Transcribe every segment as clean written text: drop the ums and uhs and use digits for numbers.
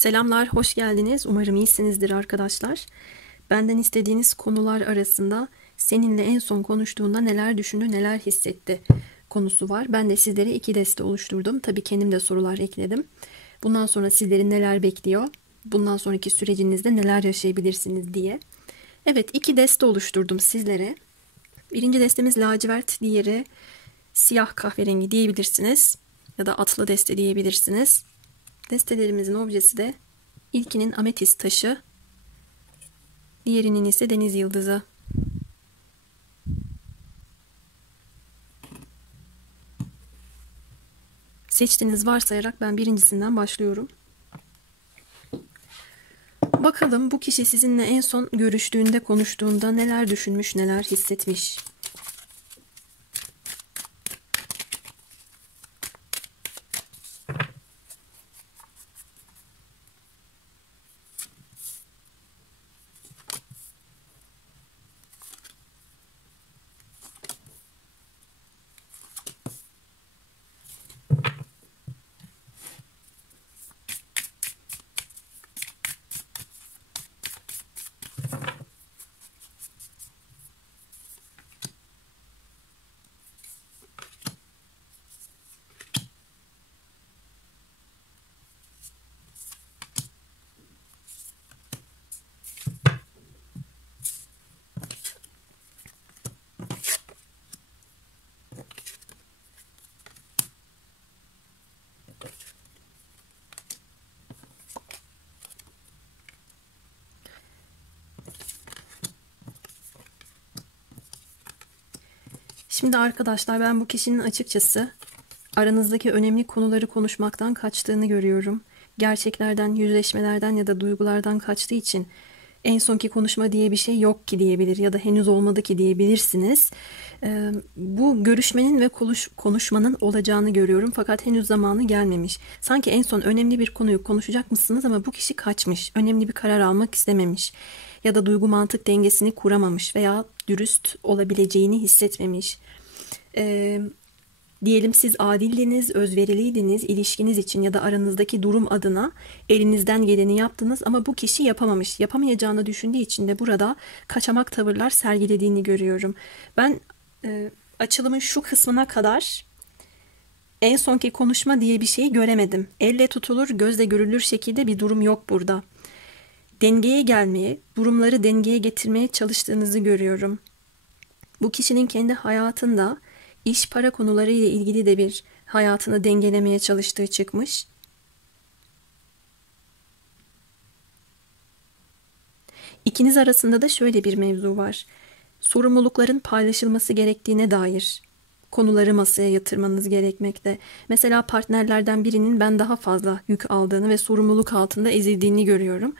Selamlar, hoş geldiniz. Umarım iyisinizdir arkadaşlar. Benden istediğiniz konular arasında seninle en son konuştuğunda neler düşündü, neler hissetti konusu var. Ben de sizlere 2 deste oluşturdum. Tabii kendim de sorular ekledim. Bundan sonra sizleri neler bekliyor, bundan sonraki sürecinizde neler yaşayabilirsiniz diye. Evet, 2 deste oluşturdum sizlere. Birinci destemiz lacivert, diğeri siyah kahverengi diyebilirsiniz. Ya da atlı deste diyebilirsiniz. Destelerimizin objesi de ilkinin ametist taşı, diğerinin ise deniz yıldızı. Seçtiğiniz varsayarak ben birincisinden başlıyorum. Bakalım bu kişi sizinle en son görüştüğünde, konuştuğunda neler düşünmüş, neler hissetmiş. Şimdi arkadaşlar ben bu kişinin açıkçası aranızdaki önemli konuları konuşmaktan kaçtığını görüyorum. Gerçeklerden, yüzleşmelerden ya da duygulardan kaçtığı için en sonki konuşma diye bir şey yok ki diyebilir ya da henüz olmadı ki diyebilirsiniz. Bu görüşmenin ve konuşmanın olacağını görüyorum fakat henüz zamanı gelmemiş. Sanki en son önemli bir konuyu konuşacakmışsınız ama bu kişi kaçmış. Önemli bir karar almak istememiş ya da duygu mantık dengesini kuramamış veya dürüst olabileceğini hissetmemiş. Diyelim siz adildiniz, özveriliydiniz ilişkiniz için ya da aranızdaki durum adına elinizden geleni yaptınız ama bu kişi yapamamış. Yapamayacağını düşündüğü için de burada kaçamak tavırlar sergilediğini görüyorum. Ben açılımın şu kısmına kadar en sonki konuşma diye bir şeyi göremedim. Elle tutulur, gözle görülür şekilde bir durum yok burada. Dengeye gelmeye, durumları dengeye getirmeye çalıştığınızı görüyorum. Bu kişinin kendi hayatında iş para konuları ile ilgili de bir hayatını dengelemeye çalıştığı çıkmış. İkiniz arasında da şöyle bir mevzu var. Sorumlulukların paylaşılması gerektiğine dair konuları masaya yatırmanız gerekmekte. Mesela partnerlerden birinin ben daha fazla yük aldığını ve sorumluluk altında ezildiğini görüyorum.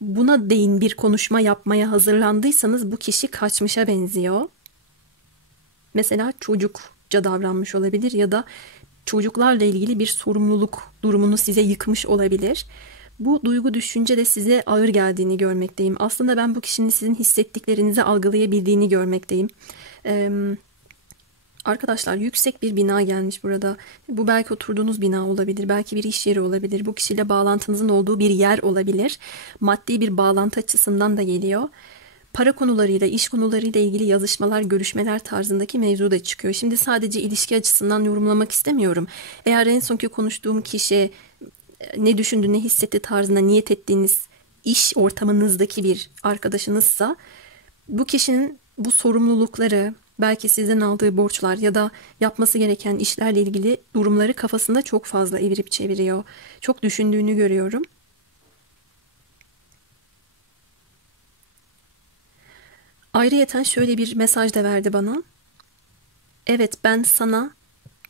Buna değin bir konuşma yapmaya hazırlandıysanız bu kişi kaçmışa benziyor. Mesela çocukça davranmış olabilir ya da çocuklarla ilgili bir sorumluluk durumunu size yıkmış olabilir. Bu duygu düşünce de size ağır geldiğini görmekteyim. Aslında ben bu kişinin sizin hissettiklerinizi algılayabildiğini görmekteyim. Arkadaşlar yüksek bir bina gelmiş burada. Bu belki oturduğunuz bina olabilir, belki bir iş yeri olabilir. Bu kişiyle bağlantınızın olduğu bir yer olabilir. Maddi bir bağlantı açısından da geliyor. Para konularıyla, iş konularıyla ilgili yazışmalar, görüşmeler tarzındaki mevzu da çıkıyor. Şimdi sadece ilişki açısından yorumlamak istemiyorum. Eğer en sonki konuştuğum kişi ne düşündü, ne hissetti tarzında niyet ettiğiniz iş ortamınızdaki bir arkadaşınızsa bu kişinin bu sorumlulukları, belki sizden aldığı borçlar ya da yapması gereken işlerle ilgili durumları kafasında çok fazla evirip çeviriyor. Çok düşündüğünü görüyorum. Ayrıyeten şöyle bir mesaj da verdi bana. Evet, ben sana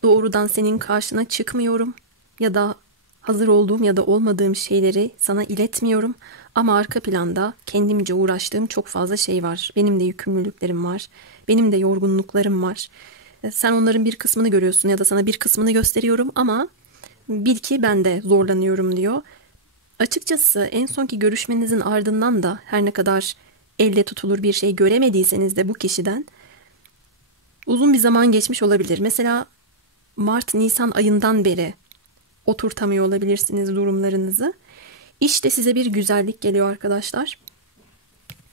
doğrudan senin karşına çıkmıyorum ya da hazır olduğum ya da olmadığım şeyleri sana iletmiyorum ama arka planda kendimce uğraştığım çok fazla şey var. Benim de yükümlülüklerim var. Benim de yorgunluklarım var. Sen onların bir kısmını görüyorsun ya da sana bir kısmını gösteriyorum ama bil ki ben de zorlanıyorum diyor. Açıkçası en sonki görüşmenizin ardından da her ne kadar elle tutulur bir şey göremediyseniz de bu kişiden uzun bir zaman geçmiş olabilir. Mesela Mart-Nisan ayından beri oturtamıyor olabilirsiniz durumlarınızı. İşte size bir güzellik geliyor arkadaşlar.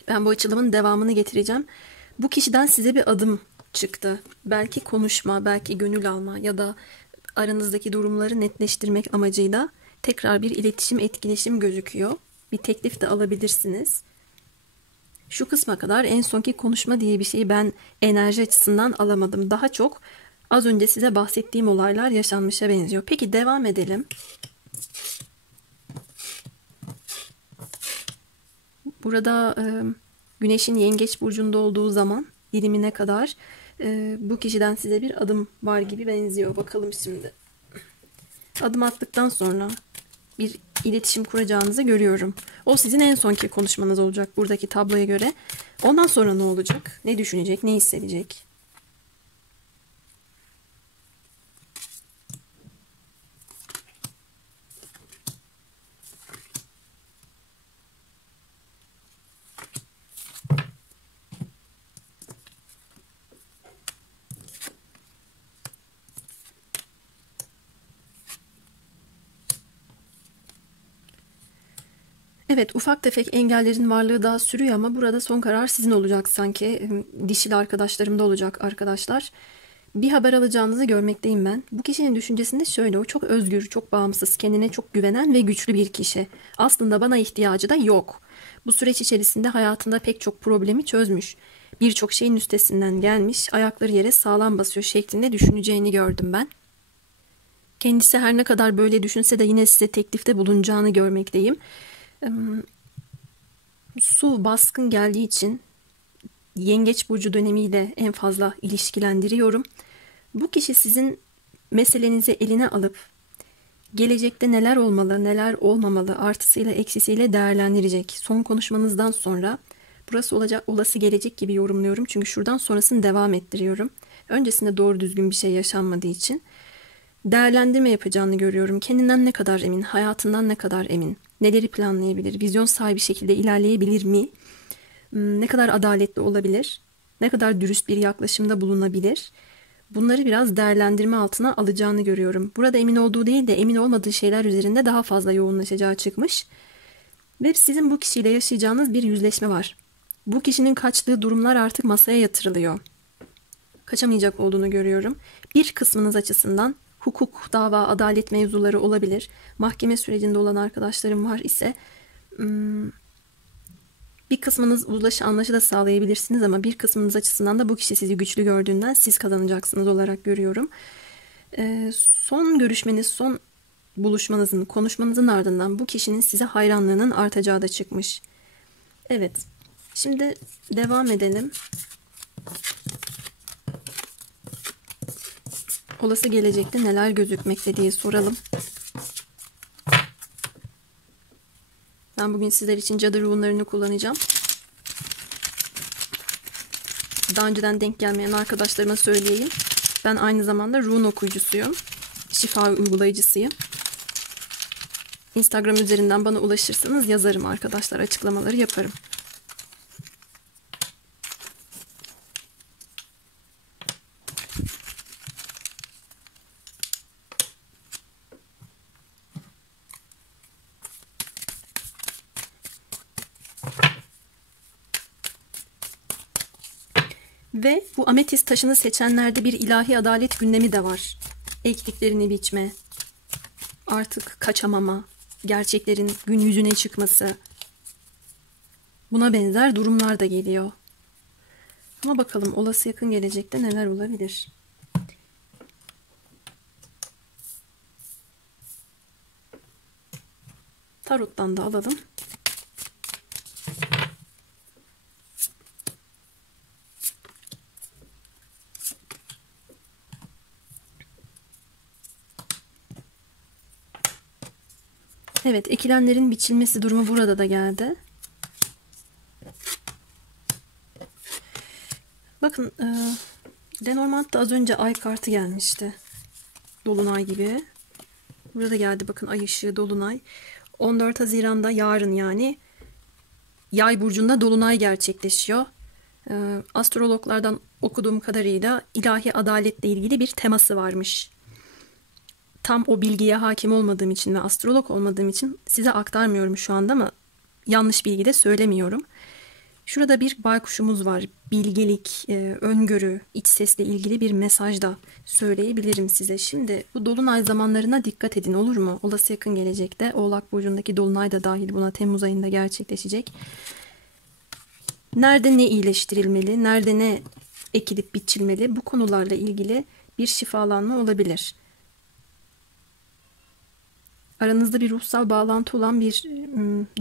Ben bu açılımın devamını getireceğim. Bu kişiden size bir adım çıktı. Belki konuşma, belki gönül alma ya da aranızdaki durumları netleştirmek amacıyla tekrar bir iletişim, etkileşim gözüküyor. Bir teklif de alabilirsiniz. Şu kısma kadar en sonki konuşma diye bir şeyi ben enerji açısından alamadım. Daha çok az önce size bahsettiğim olaylar yaşanmışa benziyor. Peki devam edelim. Burada Güneş'in Yengeç burcunda olduğu zaman dilimine kadar bu kişiden size bir adım var gibi benziyor. Bakalım şimdi. Adım attıktan sonra bir iletişim kuracağınızı görüyorum. O sizin en sonki konuşmanız olacak buradaki tabloya göre. Ondan sonra ne olacak? Ne düşünecek? Ne hissedecek? Evet, ufak tefek engellerin varlığı daha sürüyor ama burada son karar sizin olacak sanki. Dişil arkadaşlarım da olacak arkadaşlar. Bir haber alacağınızı görmekteyim ben. Bu kişinin düşüncesinde şöyle, o çok özgür, çok bağımsız, kendine çok güvenen ve güçlü bir kişi. Aslında bana ihtiyacı da yok. Bu süreç içerisinde hayatında pek çok problemi çözmüş. Birçok şeyin üstesinden gelmiş, ayakları yere sağlam basıyor şeklinde düşüneceğini gördüm ben. Kendisi her ne kadar böyle düşünse de yine size teklifte bulunacağını görmekteyim. Su baskın geldiği için Yengeç burcu dönemiyle en fazla ilişkilendiriyorum. Bu kişi sizin meselenizi eline alıp gelecekte neler olmalı, neler olmamalı artısıyla eksisiyle değerlendirecek. Son konuşmanızdan sonra burası olacak olası gelecek gibi yorumluyorum. Çünkü şuradan sonrasını devam ettiriyorum. Öncesinde doğru düzgün bir şey yaşanmadığı için değerlendirme yapacağını görüyorum. Kendinden ne kadar emin, hayatından ne kadar emin, neleri planlayabilir, vizyon sahibi şekilde ilerleyebilir mi? Ne kadar adaletli olabilir, ne kadar dürüst bir yaklaşımda bulunabilir? Bunları biraz değerlendirme altına alacağını görüyorum. Burada emin olduğu değil de emin olmadığı şeyler üzerinde daha fazla yoğunlaşacağı çıkmış. Ve sizin bu kişiyle yaşayacağınız bir yüzleşme var. Bu kişinin kaçtığı durumlar artık masaya yatırılıyor. Kaçamayacak olduğunu görüyorum. Bir kısmınız açısından hukuk, dava, adalet mevzuları olabilir. Mahkeme sürecinde olan arkadaşlarım var ise bir kısmınız uzlaşı anlaşı da sağlayabilirsiniz ama bir kısmınız açısından da bu kişi sizi güçlü gördüğünden siz kazanacaksınız olarak görüyorum. Son görüşmeniz, son buluşmanızın, konuşmanızın ardından bu kişinin size hayranlığının artacağı da çıkmış. Evet, şimdi devam edelim. Olası gelecekte neler gözükmekte diye soralım. Ben bugün sizler için cadı runlarını kullanacağım. Daha önceden denk gelmeyen arkadaşlarıma söyleyeyim. Ben aynı zamanda run okuyucusuyum. Şifa uygulayıcısıyım. Instagram üzerinden bana ulaşırsanız yazarım arkadaşlar. Açıklamaları yaparım. Ve bu ametist taşını seçenlerde bir ilahi adalet gündemi de var. Ektiklerini biçme, artık kaçamama, gerçeklerin gün yüzüne çıkması. Buna benzer durumlar da geliyor. Ama bakalım olası yakın gelecekte neler olabilir? Tarot'tan da alalım. Evet, ekilenlerin biçilmesi durumu burada da geldi. Bakın, Lenormand'da az önce ay kartı gelmişti. Dolunay gibi. Burada geldi bakın, ay ışığı, dolunay. 14 Haziran'da yarın yani Yay burcunda dolunay gerçekleşiyor. Astrologlardan okuduğum kadarıyla ilahi adaletle ilgili bir teması varmış. tam o bilgiye hakim olmadığım için ve astrolog olmadığım için size aktarmıyorum şu anda ama yanlış bilgi de söylemiyorum. Şurada bir baykuşumuz var. Bilgelik, öngörü, iç sesle ilgili bir mesaj da söyleyebilirim size. Şimdi bu dolunay zamanlarına dikkat edin, olur mu? Olası yakın gelecekte Oğlak Burcu'ndaki dolunay da dahil buna, Temmuz ayında gerçekleşecek. Nerede ne iyileştirilmeli, nerede ne ekilip biçilmeli, bu konularla ilgili bir şifalanma olabilir. Aranızda bir ruhsal bağlantı olan bir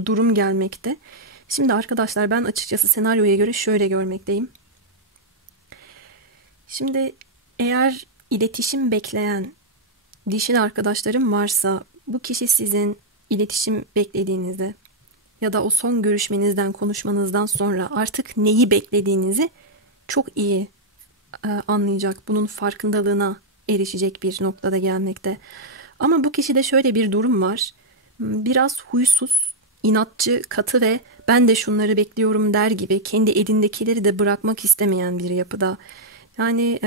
durum gelmekte. Şimdi arkadaşlar, ben açıkçası senaryoya göre şöyle görmekteyim. Şimdi eğer iletişim bekleyen dişil arkadaşlarım varsa, bu kişi sizin iletişim beklediğinizde ya da o son görüşmenizden, konuşmanızdan sonra artık neyi beklediğinizi çok iyi anlayacak. Bunun farkındalığına erişecek bir noktada gelmekte. Ama bu kişide şöyle bir durum var. Biraz huysuz, inatçı, katı ve ben de şunları bekliyorum der gibi kendi elindekileri de bırakmak istemeyen bir yapıda. Yani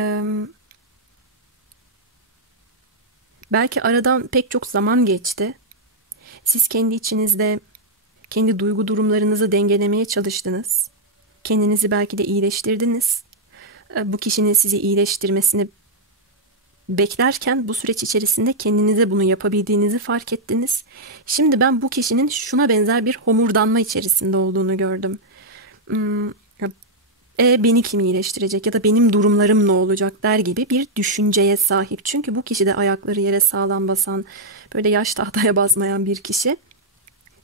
belki aradan pek çok zaman geçti. Siz kendi içinizde kendi duygu durumlarınızı dengelemeye çalıştınız. Kendinizi belki de iyileştirdiniz. Bu kişinin sizi iyileştirmesini beklerken bu süreç içerisinde kendinize bunu yapabildiğinizi fark ettiniz. Şimdi ben bu kişinin şuna benzer bir homurdanma içerisinde olduğunu gördüm. Beni kim iyileştirecek ya da benim durumlarım ne olacak der gibi bir düşünceye sahip. Çünkü bu kişi de ayakları yere sağlam basan, böyle yaş tahtaya basmayan bir kişi.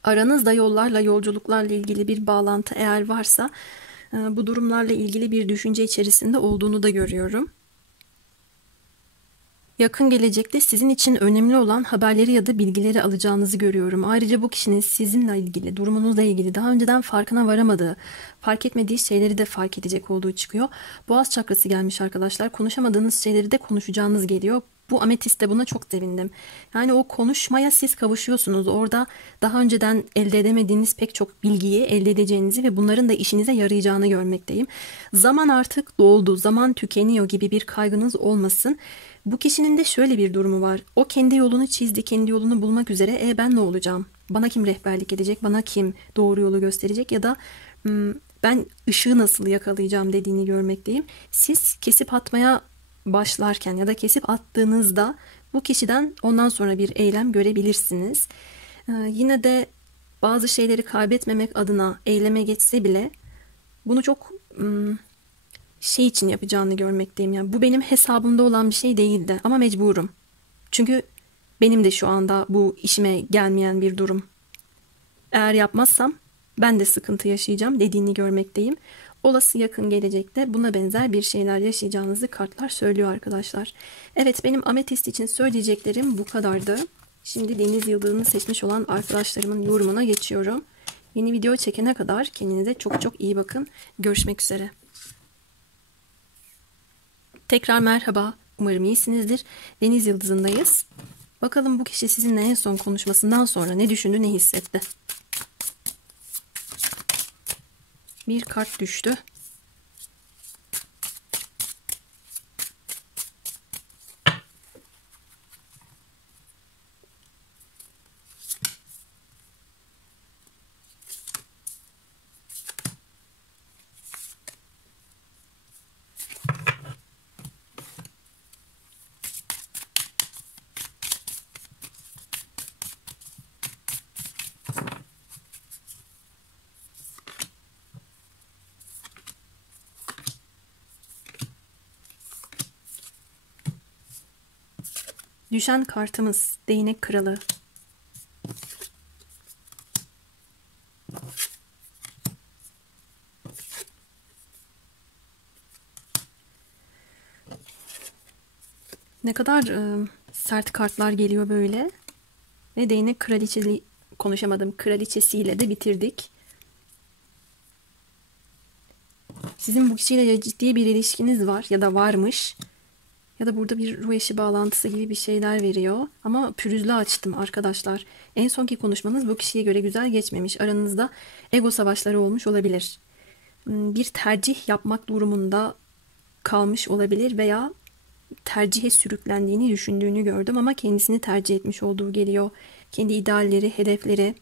Aranızda yollarla, yolculuklarla ilgili bir bağlantı eğer varsa, bu durumlarla ilgili bir düşünce içerisinde olduğunu da görüyorum. Yakın gelecekte sizin için önemli olan haberleri ya da bilgileri alacağınızı görüyorum. Ayrıca bu kişinin sizinle ilgili, durumunuzla ilgili daha önceden farkına varamadığı, fark etmediği şeyleri de fark edecek olduğu çıkıyor. Boğaz çakrası gelmiş arkadaşlar. Konuşamadığınız şeyleri de konuşacağınız geliyor. Bu ametiste buna çok sevindim. Yani o konuşmaya siz kavuşuyorsunuz. Orada daha önceden elde edemediğiniz pek çok bilgiyi elde edeceğinizi ve bunların da işinize yarayacağını görmekteyim. Zaman artık doldu, zaman tükeniyor gibi bir kaygınız olmasın. Bu kişinin de şöyle bir durumu var. O kendi yolunu çizdi, kendi yolunu bulmak üzere. Ben ne olacağım? Bana kim rehberlik edecek? Bana kim doğru yolu gösterecek? Ya da ben ışığı nasıl yakalayacağım dediğini görmekteyim. Siz kesip atmaya başlarken ya da kesip attığınızda bu kişiden ondan sonra bir eylem görebilirsiniz. Yine de bazı şeyleri kaybetmemek adına eyleme geçse bile bunu çok şey için yapacağını görmekteyim. Yani bu benim hesabımda olan bir şey değildi ama mecburum. Çünkü benim de şu anda bu işime gelmeyen bir durum. Eğer yapmazsam ben de sıkıntı yaşayacağım dediğini görmekteyim. Olası yakın gelecekte buna benzer bir şeyler yaşayacağınızı kartlar söylüyor arkadaşlar. Evet, benim ametist için söyleyeceklerim bu kadardı. Şimdi deniz yıldızını seçmiş olan arkadaşlarımın yorumuna geçiyorum. Yeni video çekene kadar kendinize çok çok iyi bakın. Görüşmek üzere. Tekrar merhaba. Umarım iyisinizdir. Deniz yıldızındayız. Bakalım bu kişi sizinle en son konuşmasından sonra ne düşündü, ne hissetti? Bir kart düştü. Düşen kartımız Değnek Kralı. Ne kadar sert kartlar geliyor böyle. Ve Değnek Kraliçesi, konuşamadım, kraliçesiyle de bitirdik. Sizin bu kişiyle ciddi bir ilişkiniz var ya da varmış. Ya da burada bir ruh eşi bağlantısı gibi bir şeyler veriyor. Ama pürüzlü açtım arkadaşlar. En sonki konuşmanız bu kişiye göre güzel geçmemiş. Aranızda ego savaşları olmuş olabilir. Bir tercih yapmak durumunda kalmış olabilir veya tercihe sürüklendiğini düşündüğünü gördüm ama kendisini tercih etmiş olduğu geliyor. Kendi idealleri, hedefleri,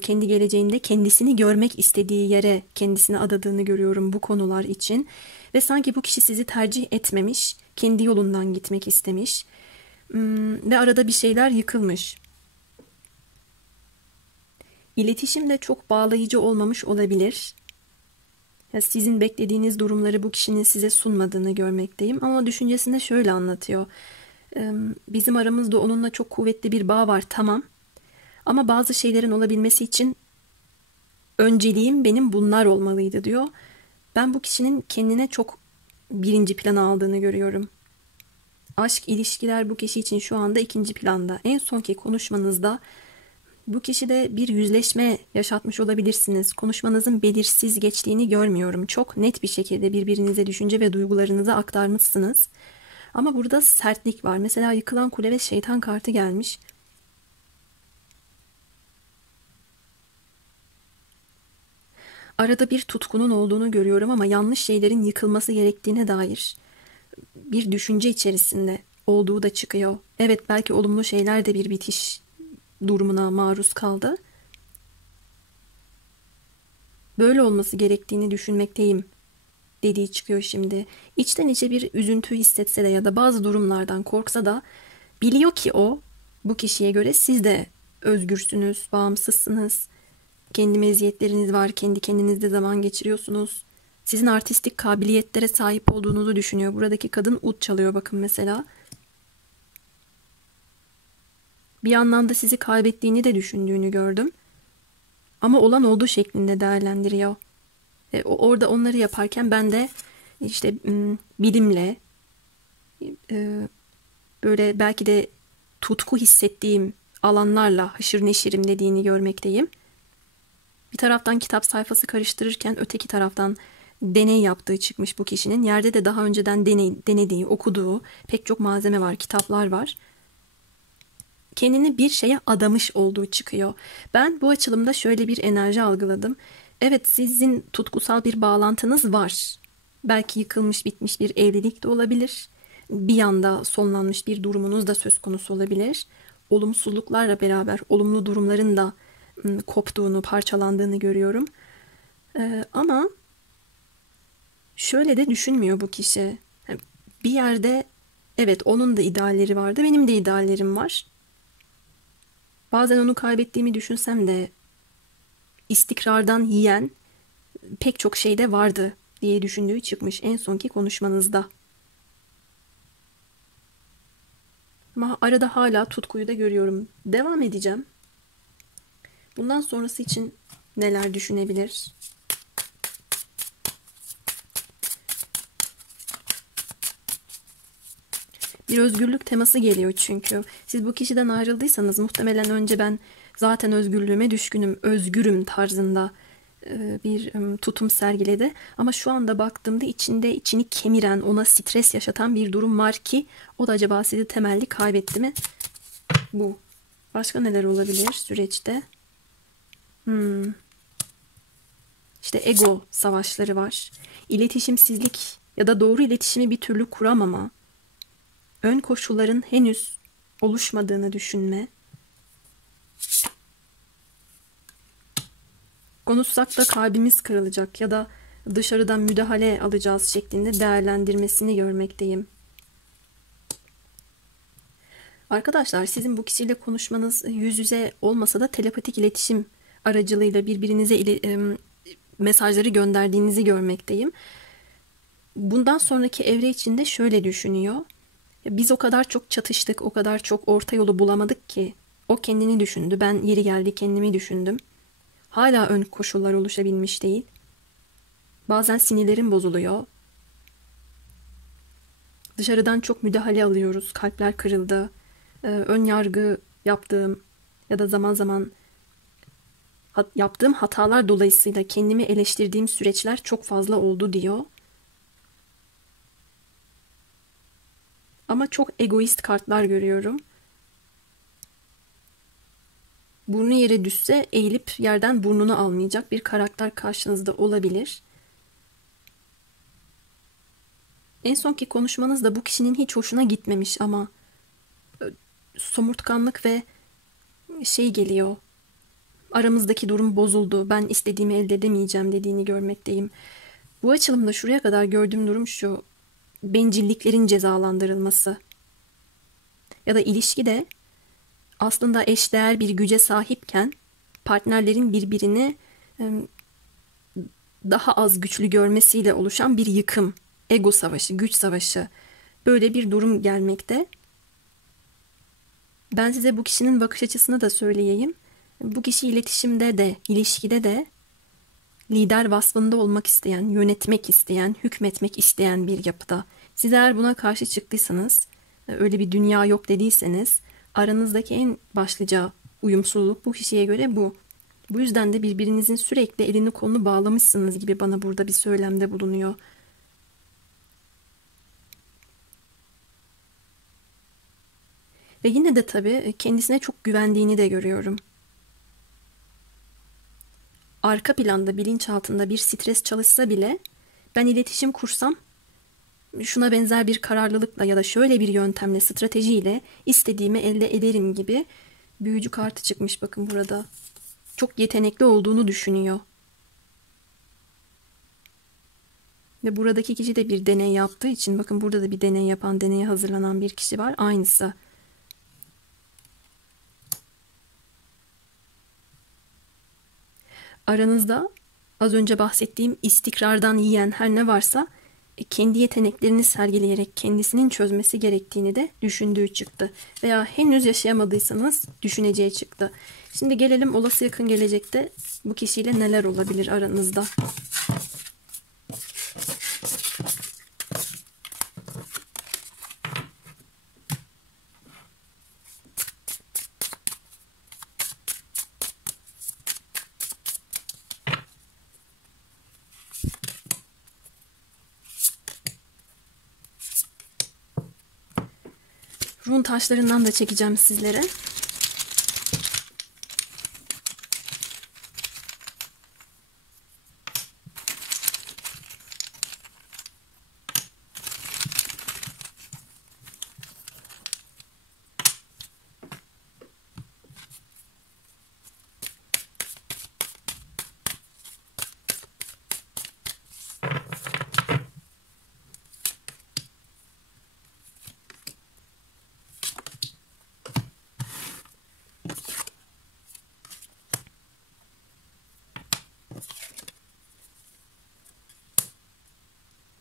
kendi geleceğinde kendisini görmek istediği yere kendisini adadığını görüyorum bu konular için. Ve sanki bu kişi sizi tercih etmemiş, kendi yolundan gitmek istemiş. Ve arada bir şeyler yıkılmış. İletişim de çok bağlayıcı olmamış olabilir. Ya sizin beklediğiniz durumları bu kişinin size sunmadığını görmekteyim. Ama düşüncesinde şöyle anlatıyor. Bizim aramızda onunla çok kuvvetli bir bağ var, tamam. Ama bazı şeylerin olabilmesi için önceliğim benim bunlar olmalıydı diyor. Ben bu kişinin kendine çok birinci plana aldığını görüyorum. Aşk, ilişkiler bu kişi için şu anda ikinci planda. En sonki konuşmanızda bu kişide bir yüzleşme yaşatmış olabilirsiniz. Konuşmanızın belirsiz geçtiğini görmüyorum. Çok net bir şekilde birbirinize düşünce ve duygularınızı aktarmışsınız. Ama burada sertlik var. Mesela yıkılan kule ve şeytan kartı gelmiş. Arada bir tutkunun olduğunu görüyorum ama yanlış şeylerin yıkılması gerektiğine dair bir düşünce içerisinde olduğu da çıkıyor. Evet, belki olumlu şeyler de bir bitiş durumuna maruz kaldı. Böyle olması gerektiğini düşünmekteyim dediği çıkıyor şimdi. İçten içe bir üzüntü hissetse de ya da bazı durumlardan korksa da biliyor ki bu kişiye göre siz de özgürsünüz, bağımsızsınız. Kendi meziyetleriniz var, kendi kendinizde zaman geçiriyorsunuz. Sizin artistik kabiliyetlere sahip olduğunuzu düşünüyor. Buradaki kadın ud çalıyor bakın mesela. Bir yandan da sizi kaybettiğini de düşündüğünü gördüm. Ama olan olduğu şeklinde değerlendiriyor. Orada onları yaparken ben de işte bilimle böyle belki de tutku hissettiğim alanlarla haşır neşirim dediğini görmekteyim. Bir taraftan kitap sayfası karıştırırken öteki taraftan deney yaptığı çıkmış bu kişinin. Yerde de daha önceden denediği, okuduğu pek çok malzeme var, kitaplar var. Kendini bir şeye adamış olduğu çıkıyor. Ben bu açılımda şöyle bir enerji algıladım. Evet, sizin tutkusal bir bağlantınız var. Belki yıkılmış bitmiş bir evlilik de olabilir. Bir yanda sonlanmış bir durumunuz da söz konusu olabilir. Olumsuzluklarla beraber olumlu durumların da koptuğunu, parçalandığını görüyorum. Ama şöyle de düşünmüyor bu kişi. Bir yerde evet onun da idealleri vardı, benim de ideallerim var. Bazen onu kaybettiğimi düşünsem de istikrardan yiyen pek çok şey de vardı diye düşündüğü çıkmış en sonki konuşmanızda. Ama arada hala tutkuyu da görüyorum. Devam edeceğim. Bundan sonrası için neler düşünebilir? Bir özgürlük teması geliyor çünkü. Siz bu kişiden ayrıldıysanız muhtemelen önce ben zaten özgürlüğüme düşkünüm, özgürüm tarzında bir tutum sergiledi. Ama şu anda baktığımda içini kemiren, ona stres yaşatan bir durum var ki o da acaba sizi temelli kaybetti mi? Bu. Başka neler olabilir süreçte? İşte ego savaşları var. İletişimsizlik ya da doğru iletişimi bir türlü kuramama. Ön koşulların henüz oluşmadığını düşünme. Konuşsak da kalbimiz kırılacak ya da dışarıdan müdahale alacağız şeklinde değerlendirmesini görmekteyim. Arkadaşlar, sizin bu kişiyle konuşmanız yüz yüze olmasa da telepatik iletişim aracılığıyla birbirinize mesajları gönderdiğinizi görmekteyim. Bundan sonraki evre içinde şöyle düşünüyor. Biz o kadar çok çatıştık, o kadar çok orta yolu bulamadık ki. O kendini düşündü, ben yeri geldi kendimi düşündüm. Hala ön koşullar oluşabilmiş değil. Bazen sinirlerim bozuluyor. Dışarıdan çok müdahale alıyoruz, kalpler kırıldı. Ön yargı yaptığım ya da zaman zaman yaptığım hatalar dolayısıyla kendimi eleştirdiğim süreçler çok fazla oldu diyor. Ama çok egoist kartlar görüyorum. Burnu yere düşse eğilip yerden burnunu almayacak bir karakter karşınızda olabilir. En sonki konuşmanız da bu kişinin hiç hoşuna gitmemiş ama somurtkanlık ve şey geliyor. Aramızdaki durum bozuldu. Ben istediğimi elde edemeyeceğim dediğini görmekteyim. Bu açılımda şuraya kadar gördüğüm durum şu. Bencilliklerin cezalandırılması. Ya da ilişkide aslında eşdeğer bir güce sahipken partnerlerin birbirini daha az güçlü görmesiyle oluşan bir yıkım, ego savaşı, güç savaşı. Böyle bir durum gelmekte. Ben size bu kişinin bakış açısını da söyleyeyim. Bu kişi iletişimde de, ilişkide de lider vasfında olmak isteyen, yönetmek isteyen, hükmetmek isteyen bir yapıda. Siz eğer buna karşı çıktıysanız, öyle bir dünya yok dediyseniz, aranızdaki en başlıca uyumsuzluk bu kişiye göre bu. Bu yüzden de birbirinizin sürekli elini kolunu bağlamışsınız gibi bana burada bir söylemde bulunuyor. Ve yine de tabii kendisine çok güvendiğini de görüyorum. Arka planda, bilinçaltında bir stres çalışsa bile ben iletişim kursam şuna benzer bir kararlılıkla ya da şöyle bir yöntemle, stratejiyle istediğimi elde ederim gibi büyücü kartı çıkmış bakın burada. Çok yetenekli olduğunu düşünüyor. Ve buradaki kişi de bir deney yaptığı için bakın burada da bir deney yapan, deneye hazırlanan bir kişi var. Aynısı. Aranızda az önce bahsettiğim istikrardan yiyen her ne varsa kendi yeteneklerini sergileyerek kendisinin çözmesi gerektiğini de düşündüğü çıktı. Veya henüz yaşayamadıysanız düşüneceği çıktı. Şimdi gelelim olası yakın gelecekte bu kişiyle neler olabilir aranızda. Run taşlarından da çekeceğim sizlere.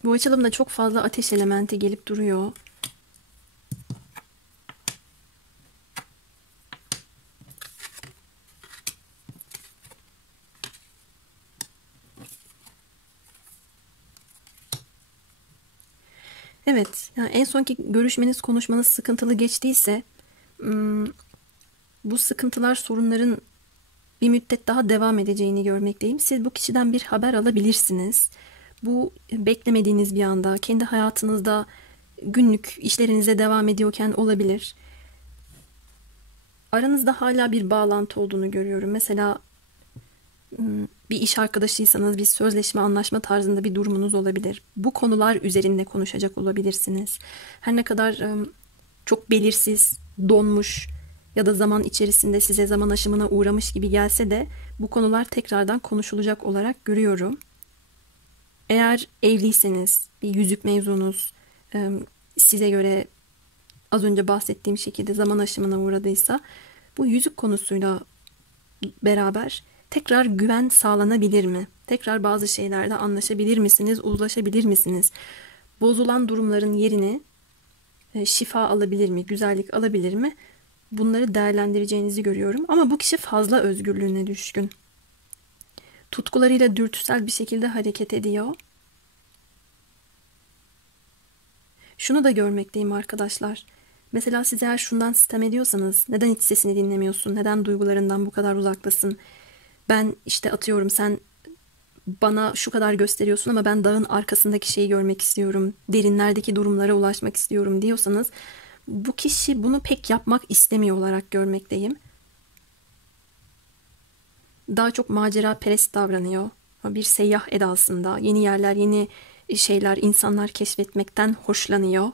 Bu açılımda çok fazla ateş elementi gelip duruyor. Evet, yani en sonki görüşmeniz, konuşmanız sıkıntılı geçtiyse bu sıkıntılar, sorunların bir müddet daha devam edeceğini görmekteyim. Siz bu kişiden bir haber alabilirsiniz. Bu beklemediğiniz bir anda, kendi hayatınızda günlük işlerinize devam ediyorken olabilir. Aranızda hala bir bağlantı olduğunu görüyorum. Mesela bir iş arkadaşıysanız bir sözleşme, anlaşma tarzında bir durumunuz olabilir. Bu konular üzerinde konuşacak olabilirsiniz. Her ne kadar çok belirsiz, donmuş ya da zaman içerisinde size zaman aşımına uğramış gibi gelse de bu konular tekrardan konuşulacak olarak görüyorum. Eğer evliyseniz, bir yüzük mevzunuz size göre az önce bahsettiğim şekilde zaman aşımına uğradıysa bu yüzük konusuyla beraber tekrar güven sağlanabilir mi? Tekrar bazı şeylerde anlaşabilir misiniz, uzlaşabilir misiniz? Bozulan durumların yerini şifa alabilir mi, güzellik alabilir mi? Bunları değerlendireceğinizi görüyorum. Ama bu kişi fazla özgürlüğüne düşkün. Tutkularıyla dürtüsel bir şekilde hareket ediyor. Şunu da görmekteyim arkadaşlar. Mesela siz eğer şundan sitem ediyorsanız, neden hiç sesini dinlemiyorsun, neden duygularından bu kadar uzaktasın? Ben işte atıyorum sen bana şu kadar gösteriyorsun ama ben dağın arkasındaki şeyi görmek istiyorum, derinlerdeki durumlara ulaşmak istiyorum diyorsanız, bu kişi bunu pek yapmak istemiyor olarak görmekteyim. Daha çok macera perest davranıyor. Bir seyyah edasında, yeni yerler, yeni şeyler, insanlar keşfetmekten hoşlanıyor.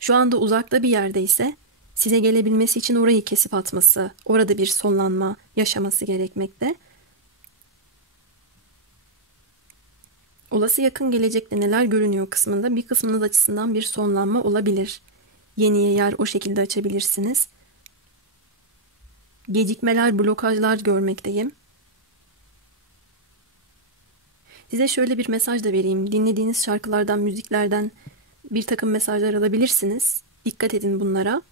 Şu anda uzakta bir yerdeyse size gelebilmesi için orayı kesip atması, orada bir sonlanma yaşaması gerekmekte. Olası yakın gelecekte neler görünüyor kısmında bir kısmınız açısından bir sonlanma olabilir. Yeniye yer o şekilde açabilirsiniz. Gecikmeler, blokajlar görmekteyim. Size şöyle bir mesaj da vereyim. Dinlediğiniz şarkılardan, müziklerden bir takım mesajlar alabilirsiniz. Dikkat edin bunlara.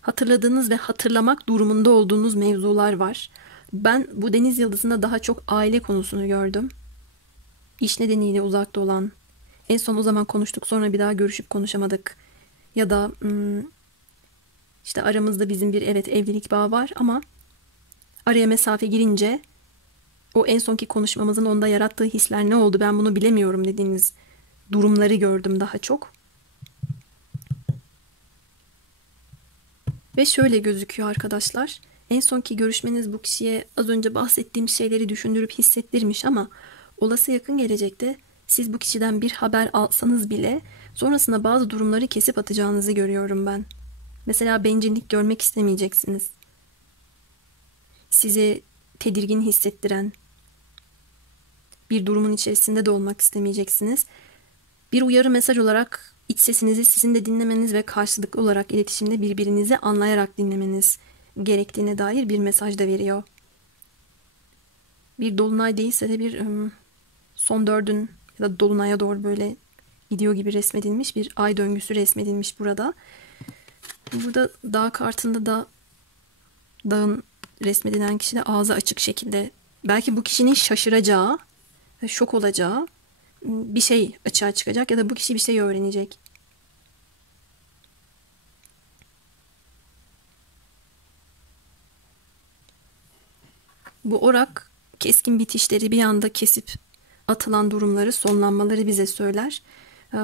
Hatırladığınız ve hatırlamak durumunda olduğunuz mevzular var. Ben bu deniz yıldızında daha çok aile konusunu gördüm. İş nedeniyle uzakta olan, en son o zaman konuştuk sonra bir daha görüşüp konuşamadık. Ya da işte aramızda bizim bir evet evlilik bağı var ama araya mesafe girince o en sonki konuşmamızın onda yarattığı hisler ne oldu ben bunu bilemiyorum dediğiniz durumları gördüm daha çok. Ve şöyle gözüküyor arkadaşlar. En sonki görüşmeniz bu kişiye az önce bahsettiğim şeyleri düşündürüp hissettirmiş ama olası yakın gelecekte siz bu kişiden bir haber alsanız bile sonrasında bazı durumları kesip atacağınızı görüyorum ben. Mesela bencillik görmek istemeyeceksiniz. Sizi tedirgin hissettiren bir durumun içerisinde de olmak istemeyeceksiniz. Bir uyarı mesaj olarak iç sesinizi sizin de dinlemeniz ve karşılıklı olarak iletişimde birbirinizi anlayarak dinlemeniz gerektiğine dair bir mesaj da veriyor. Bir dolunay değilse de bir son dördün ya da dolunaya doğru böyle gidiyor gibi resmedilmiş bir ay döngüsü resmedilmiş burada. Burada dağ kartında da dağın resmedilen kişi de ağzı açık şekilde belki bu kişinin şaşıracağı, şok olacağı bir şey açığa çıkacak ya da bu kişi bir şey öğrenecek. Bu orak keskin bitişleri bir anda kesip atılan durumları, sonlanmaları bize söyler.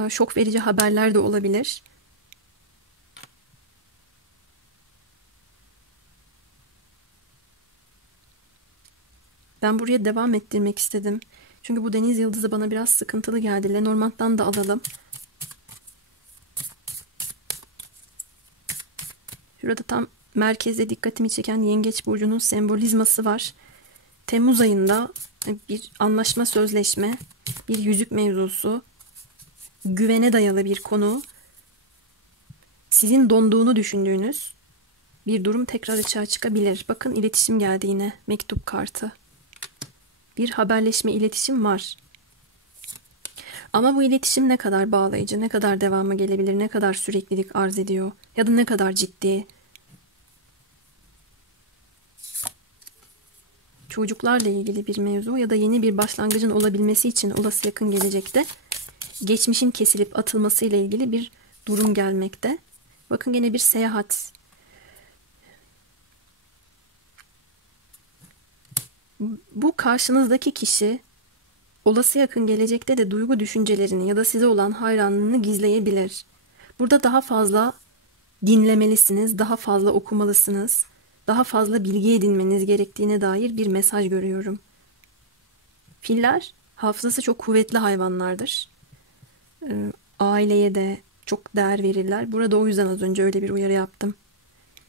Şok verici haberler de olabilir. Ben buraya devam ettirmek istedim. Çünkü bu deniz yıldızı bana biraz sıkıntılı geldi. Lenormand'dan da alalım. Şurada tam merkezde dikkatimi çeken Yengeç Burcu'nun sembolizması var. Temmuz ayında bir anlaşma, sözleşme, bir yüzük mevzusu, güvene dayalı bir konu, sizin donduğunu düşündüğünüz bir durum tekrar açığa çıkabilir. Bakın iletişim geldi yine, mektup kartı. Bir haberleşme, iletişim var. Ama bu iletişim ne kadar bağlayıcı, ne kadar devamı gelebilir, ne kadar süreklilik arz ediyor ya da ne kadar ciddi. Çocuklarla ilgili bir mevzu ya da yeni bir başlangıcın olabilmesi için olası yakın gelecekte geçmişin kesilip atılması ile ilgili bir durum gelmekte. Bakın yine bir seyahat. Bu karşınızdaki kişi olası yakın gelecekte de duygu düşüncelerini ya da size olan hayranlığını gizleyebilir. Burada daha fazla dinlemelisiniz, daha fazla okumalısınız, daha fazla bilgi edinmeniz gerektiğine dair bir mesaj görüyorum. Filler hafızası çok kuvvetli hayvanlardır. Aileye de çok değer verirler. Burada o yüzden az önce öyle bir uyarı yaptım.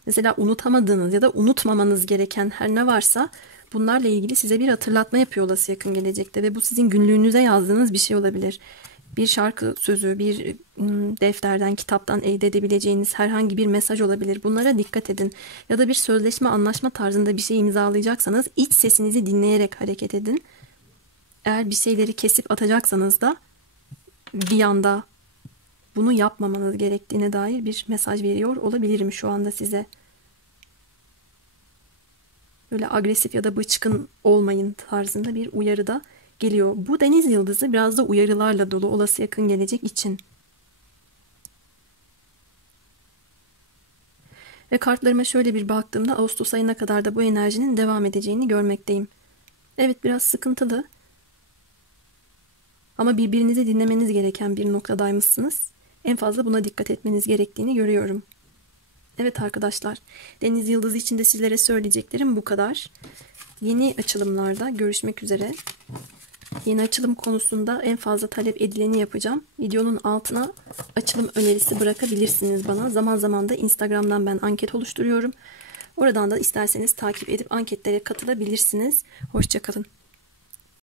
Mesela unutamadığınız ya da unutmamanız gereken her ne varsa bunlarla ilgili size bir hatırlatma yapıyor olası yakın gelecekte ve bu sizin günlüğünüze yazdığınız bir şey olabilir. Bir şarkı sözü, bir defterden, kitaptan elde edebileceğiniz herhangi bir mesaj olabilir. Bunlara dikkat edin. Ya da bir sözleşme, anlaşma tarzında bir şey imzalayacaksanız iç sesinizi dinleyerek hareket edin. Eğer bir şeyleri kesip atacaksanız da bir anda bunu yapmamanız gerektiğine dair bir mesaj veriyor olabilirim şu anda size. Böyle agresif ya da bıçkın olmayın tarzında bir uyarı da geliyor. Bu deniz yıldızı biraz da uyarılarla dolu olası yakın gelecek için. Ve kartlarıma şöyle bir baktığımda Ağustos ayına kadar da bu enerjinin devam edeceğini görmekteyim. Evet biraz sıkıntılı. Ama birbirinizi dinlemeniz gereken bir noktadaymışsınız. En fazla buna dikkat etmeniz gerektiğini görüyorum. Evet arkadaşlar, deniz yıldızı için de sizlere söyleyeceklerim bu kadar. Yeni açılımlarda görüşmek üzere. Yeni açılım konusunda en fazla talep edileni yapacağım. Videonun altına açılım önerisi bırakabilirsiniz bana. Zaman zaman da Instagram'dan ben anket oluşturuyorum. Oradan da isterseniz takip edip anketlere katılabilirsiniz. Hoşça kalın.